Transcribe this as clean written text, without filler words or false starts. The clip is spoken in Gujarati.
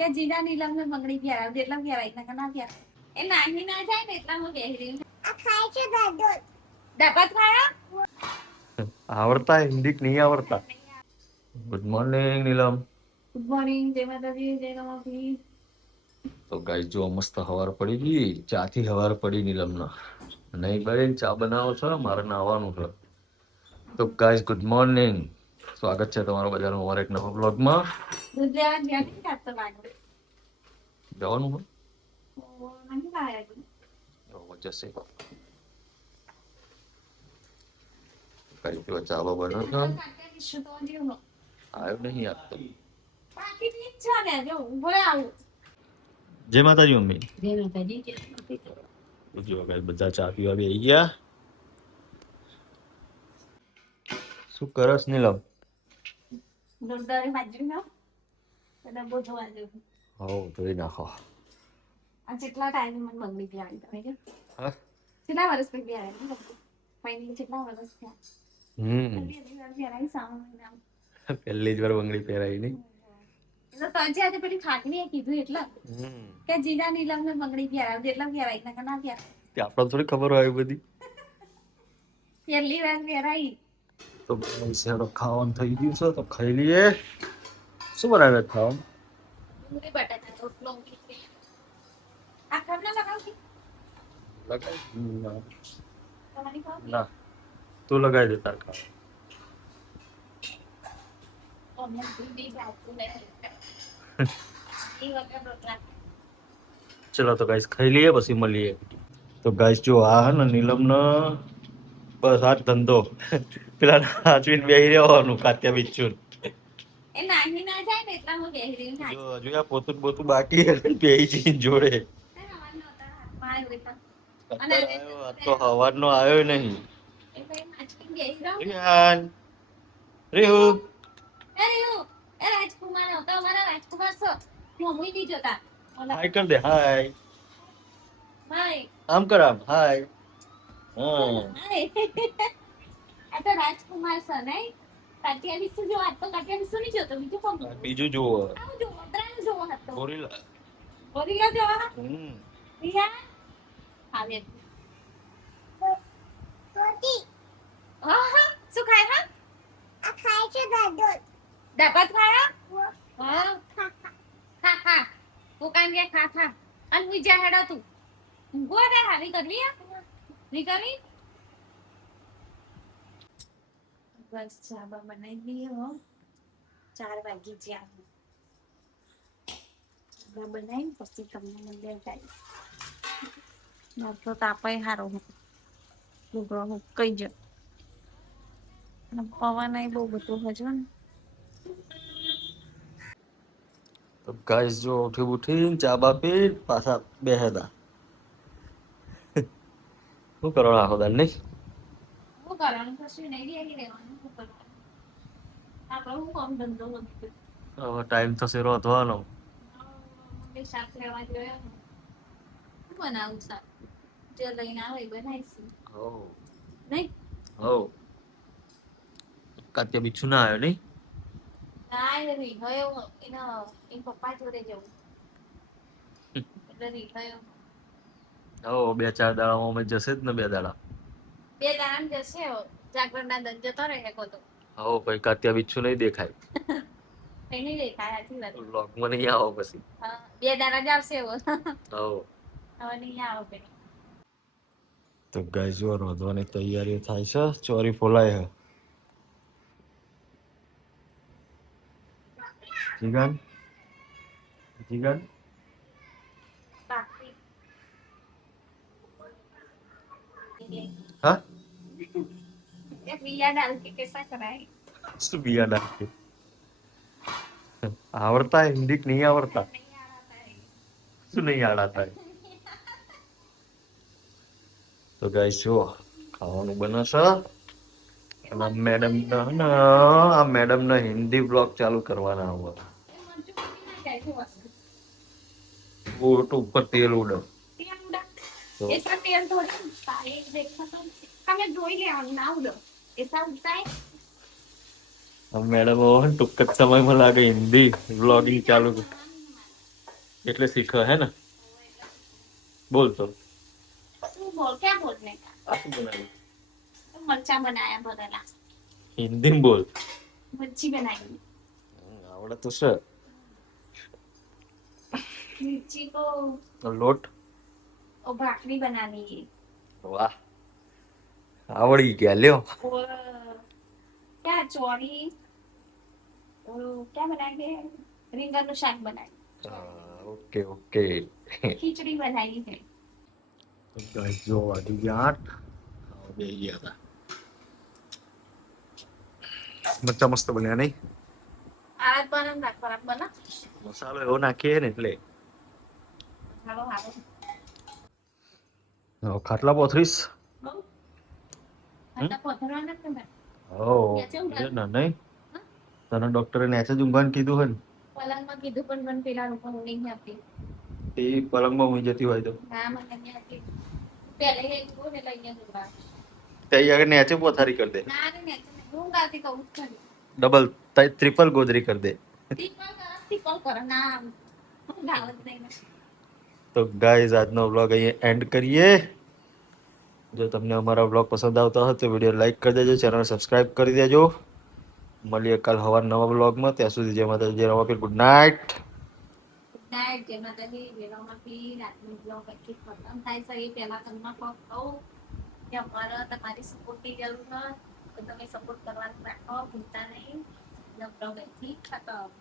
કે જીજા નીલમ ને બંગડી પહેરાવ જેટલા પહેરાય ના ના પહેરાય એ નાની ના જાય ને એટલામાં પહેરી આ ખાય છે દાદો દાબત ખાયા આવડતા હિન્દી નહીં આવડતા. ગુડ મોર્નિંગ નીલમ. ગુડ મોર્નિંગ, જય માતાજી, જય રમાભી. તો ગાઈસ જો મસ્ત હવાર પડી ગઈ, ચા થી હવાર પડી નીલમના. નહીં ભાઈ ચા બનાવો છો, મારે નાવાનું છે. તો ગાઈસ ગુડ મોર્નિંગ, સ્વાગત છે તમારું બધાનું અમારા એક નવા બ્લોગમાં. દૂધ લેવા ગયા નહીં કાતો લાગે જવાનું હોય નહીં લાયા જશે કઈ તો ચાલો બનો છો શું તો જીવનો આવ્યો નહીં આપતો. બાકી ની ઈચ્છા ને જો ભલે આવું. જય માતાજી મમ્મી. જય માતાજી, જય જો ગાઈસ બધા ચા પીવા બેસી ગયા. શું કરસ નીલમ? દોડદારી બાજુ ના એટલે બહુ જોવા જેવું. હો ધોઈ નાખો. આ જેટલા ટાઈમ મને બંગડી પહેરાવી તમે કે હા કેટલા વર્ષ પછી પહેરાવી ફાઈનલી કેટલા વર્ષ થયા પહેરાવી સામે પહેલી જ વાર બંગડી પહેરાવી નહીં એટલે તો આજે પેલી ખાટલીએ કીધું એટલે કે જીજા નીલમ ને બંગડી પહેરાવ જેટલા પહેરાય ના ના પહેરાય તે આપણને થોડી ખબર હોય બધી. પહેલી વાર પહેરાઈ તો સેડો ખાવાનું થઈ ગયું છે તો ખાઈ લઈએ. શું બનાવે ખાવાનું? ડુંગળી બટાકા રોટલો આ ખાના લગાવતી લગાઈ તમારી ખાવ ના તું લગાઈ દે તાર ખાવા. ઓને દીદી બાતું નહીં એ વગર રોટલા. ચલો તો ગાઈસ ખાઈ લઈએ પછી મળીએ. તો ગાઈસ જો આ હે ને નીલમનો બસ આ ધંધો પેલા હાચવીને બેહી રહેવાનું કાત્યા બિચ્ચુન. એ નાની ના જાય ને એટલામાં બેહરી થાય જો હજુ આ પોતું બોતું બાકી હે બેહી જઈને જોડે. અને આ તો હવારનો આવ્યો નહીં. એ ભાઈ માચકી બેહી રહો રિહાન રેહુ એ રહ્યો એ રાજકુમાર હતો અમારા રાજકુમાર છો હું નહીં જોતા હાય કર દે હાય. ભાઈ આમ કર આમ હાય. હા આ તો રાજકુમાર છે નહીં કાટિયા વિશે જો આ તો કાટિયા વિશે નહીં જોતો બીજું કોણ બીજું જુઓ આવું જો વડરાનું જોવો હતો ગોરીલા. ગોરીલા જોવા રિયા આવે રોટી આહા શું ખાય હા આ ખાય છે દાદો દાબત ખાયા હા ખા ખા તું કાન કે ખા ખા અને હું જા હેડા તું ગોરે હારી કરવી ની કરી બસ ચા બનાવી દઈએ હો 4 વાગી ગયા ચા બનાવી પછી તમને મંદિર જાય તો તાપાય હારો લુગડો કઈ જ પવન બહુ બધું હજુ ને. તો ગાઈસ જો ઉઠીને ચા બા પી પાછા બેહેતા. શું કરો આખો દાડ નહીં? શું કરવાનું કશું નહીં બેહી રહેવાનું શું કરવાનું આપણે શું કામ ધંધો નથી હવે ટાઈમ થશે રોધવાનો. શાક લેવા જોઈએ શું બનાવું શાક જે લઈને આવે બનાવીશું હો નહીં હો કાત્યા બિચ્છુ ના આવ્યો નહીં? ના એ રીહયો એના એના પપ્પા જોડે જવું એટલે રીહયો હો 2-4 દાડામાં અમે જશે જ ને 2 દાડા. 2 દાડા જશે જાગરણના દન જતો રહે કો તો હો ભાઈ કાત્યા બિચ્છુ નહીં દેખાય. નહીં દેખાય સાચી વાત વ્લોગમાં નહીં આવો પછી. હા 2 દાડા જ આવશે એવો હો હવે નહીં આવો પેલી તો ગાઈસ જો રોધવાની તૈયારી થાય છે. ચોરી ફોલાય છે. જીગન જીગન બાકી હા एक बिया डाल के कैसा कराए શું બિયા નાખે આવડતા है हिंदी नहीं आवड़ता नहीं आ रहा है શું નહીં આવડતા है. તો ગાઈસ જો ખાવાનું બનશે અને મેડમ આ મેડમ ને હિન્દી બ્લોગ ચાલુ કરવાના હોય. मंचू को नहीं कैसे वस्तु वो तो ऊपर तेल उड़े तेल उड़ा तो ऐसा तेल थोड़ी उड़ता है देखो तो हमें जोई ले ना उड़ो ऐसा उड़ता है अब मैडम टूंक જ સમયમાં લાગે હિન્દી બ્લોગિંગ ચાલુ. એટલે શીખ હે ને બોલ તો तू बोल क्या बोलने का આ શું બનાવ્યું तो मरचा बनाया भरेला હિન્દીમાં બોલ मिर्ची बनाई આવડે તો છે मिर्ची को લોટ और भाकरी बनानी है વાહ આવડી ગયા લ્યો और क्या चौड़ी और क्या बनाएंगे रिंगन નું શાક બનાવ્યું ઓકે ઓકે ખીચડી બનાવી है ગાઈસ જો વાગી ગયા 8 બે ગયા હતા મરચા મસ્ત બન્યા નહીં આજ બનાવ નાખવાના બના મસાલો એવો નાખીએ ને એટલે હાલો હાલો ખાટલા પોથરીસ બહુ આટા પથરવાના કે ના ઓ ના નહીં તને ડોક્ટરે નેચે જ ઊંઘવાનું કીધું હોય ને પલંગમાં કીધું પણ મને પેલા લોકો ઊંઘ નહીં આપતી તે પલંગમાં ઊંઘી જતી હોય તો ના મને નહીં આપતી પહેલે એક ગો ને લઈને ઊંઘા તે આગળ નેચે પોથારી કરી દે ના ને ઊંઘ આવતી કહું જ ખરી ડબલ ટ્રિપલ ગોદરી કરી દે ટીપલ કરો ના ઊંઘ આવે જ નહીં તો ગાઈઝ આજનો વ્લોગ અહીંયા એન્ડ કરીએ જો તમને અમારા વ્લોગ પસંદ આવતા હોય તો વિડીયો લાઈક કરી દેજો ચેનલ સબસ્ક્રાઇબ કરી દેજો મળીએ કાલ સવાર નવા વ્લોગમાં ત્યાં સુધી જય માતાજી જય રામાપીર ગુડ નાઇટ નાઇટ જય માતાજી જય રામાપીર રાતનો બ્લોગ aquí ખતમ થાય છે એ પહેલા તમને કહું કે અમારા તમારી સપોર્ટની જરૂર હોય તો તમે સપોર્ટ કરવાનું રાખો ભૂલતા નહીં બ્લોગ અહીંથી ખતમ